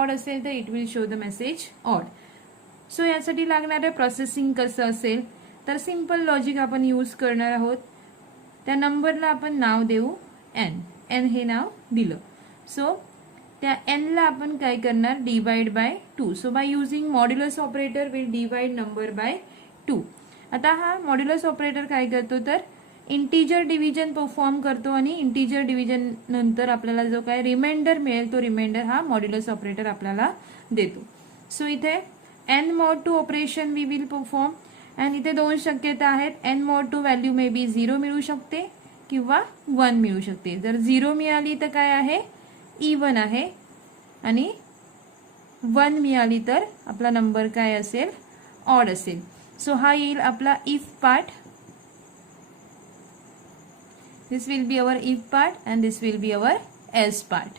Odd असेल तर it will show the message odd. So यासाठी लागणारं प्रोसेसिंग कसं असेल तर सिंपल लॉजिक आपण यूज करणार आहोत. त्या नंबरला आपण नाव देऊ एन. एन हे नाव दिलं. सो त्या एन ला आपण काय करणार divide by 2. So by using modulus operator will divide number by 2. आता हा मॉड्युलस ऑपरेटर काय करतो तर इंटिजर डिव्हिजन परफॉर्म करतो आणि इंटिजर डिव्हिजन नंतर आपल्याला जो काय रिमाइंडर मिळेल तो रिमाइंडर हा मॉड्युलस ऑपरेटर आपल्याला देतो. सो इथे N mod 2 operation we will perform. आणि इथे दोन शक्यता आहेत. N mod 2 value may be 0 मिळू शकते किंवा 1 मिळू शकते. जर 0 मिळाली तर काय आहे इवन आहे आणि 1 मिळाली तर आपला नंबर काय असेल ऑड असेल. सो हा येईल आपला if part. This will be our if part and this will be our else part.